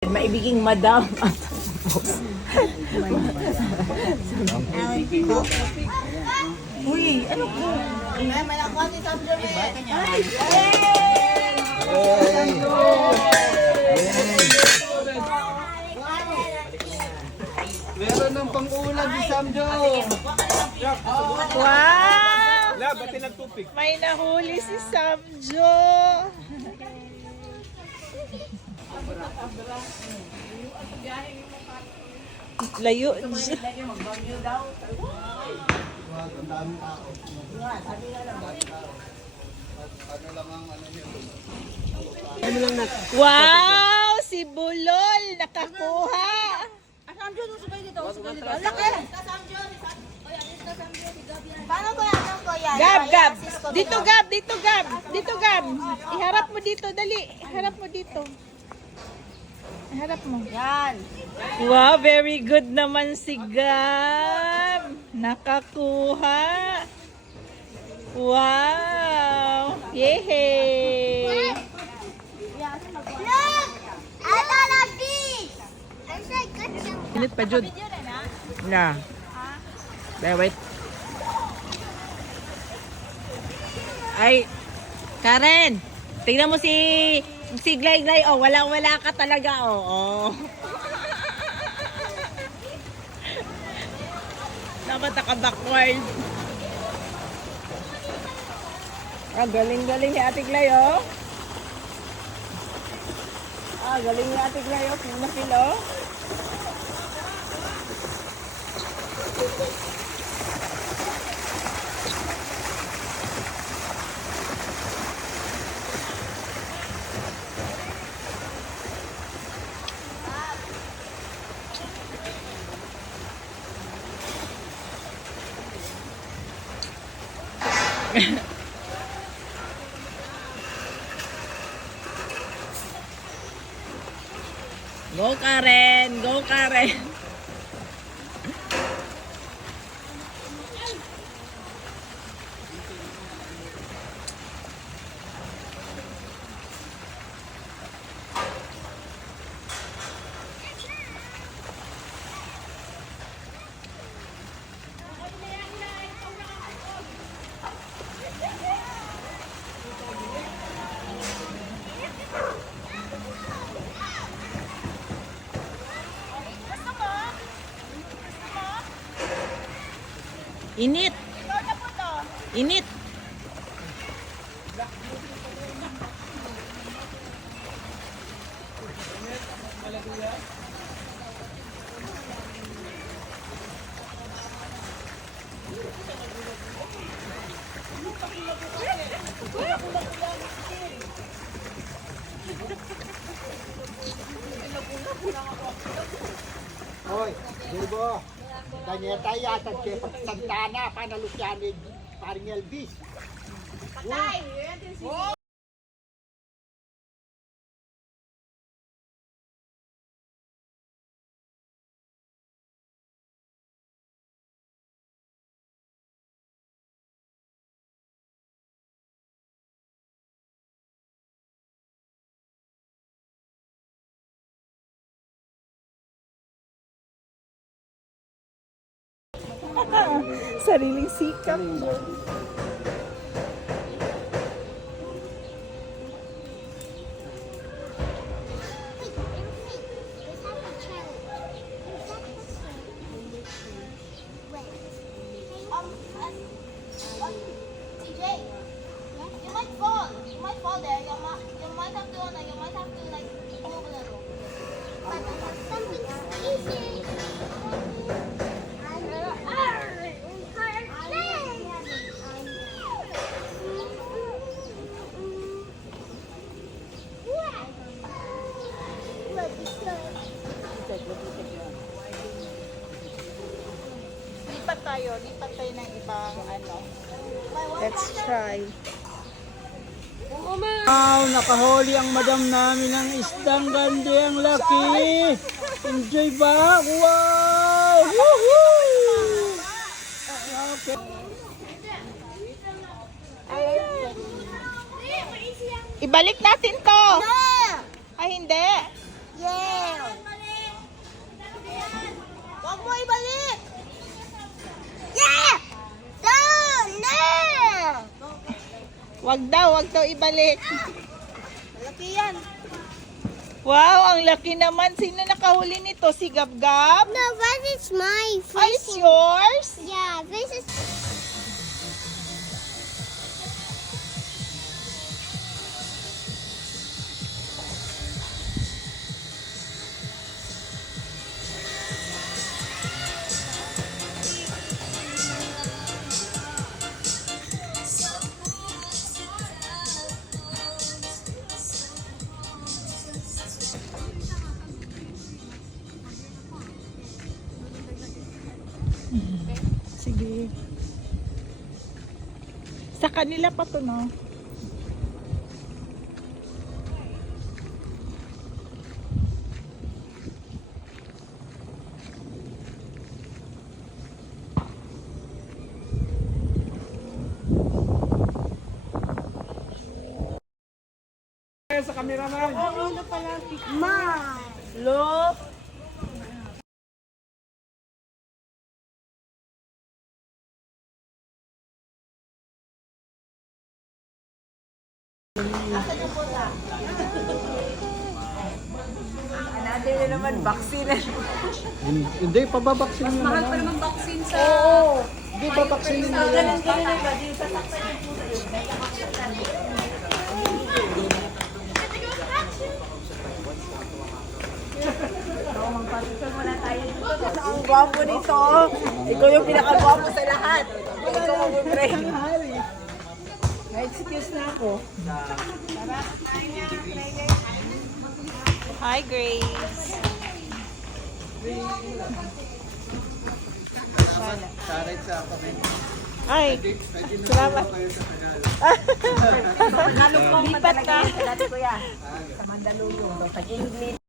Maibiging madam at uy, ano po? Ay, may nakuha si Sam Jerome. Meron ng pang-ulam si Samjo. Wow! Ba't nagtupik? May nahuli si Samjo. Layo. Wow! Si Bulol nakakuha. Sam Jerome, usubay dito. Laki! Paano ko yan? Anong ko yan? Gab, Gab. Dito, Gab. Dito, Gab. Dito, Gab. Iharap mo dito. Dali. Iharap mo dito. Iharap mo. Yan. Wow, very good naman si Gab. Nakakuha. Wow. Yehey. Look! I thought of this! I'm so good. Init pa, Jud. Na. Wait. Ay, Karen. Tingnan mo si Glay. Oh, wala ka talaga. Oh. Dapat naka-backward. Galing ni Ate Glay, oh. Galing ni Ate Glay, oh. Kilo. Go Karen! Go Karen! Init! Init! Hoy, Dibo. Kanya tayo atag kay Santana, panalusyanin, paring Elvis. Patay! Sariling sikap. TJ, you might fall. You might fall there. You might have to like move a little. But I have something easy. Lipat tayo ng ibang ano. Let's try. Wow, nakahuli ang madam namin ng isdang gandi ang laki. Enjoy ba? Wow! Woohoo! Okay. Ibalik natin to. No! Ay, hindi. Yeah! Wag daw ibalik. Malaki yan. Wow, ang laki naman. Sino nakahuli nito? Si Gab-Gab? No, that is my Ay, it's yours? Yeah, this is... Sige. Sa kanila pa to, no? Sa cameraman. Lo. Natin na naman, vaccine. Hindi, pababaksin nyo Mahal pa naman. naman vaccine sa... Hindi, pabaksin nyo naman. Ganun yung ba? Di tatakpan yung puso yun. Muna tayo dito. Ang gwapo nito. Ikaw yung pinakagwapo sa lahat. Ikaw ang friend. Na-excuse na ako. Hi, Grace. Ay, salamat. Nalukong Lipat ka. Sa dati ko yan. Sa Mandaluyong. Sa English.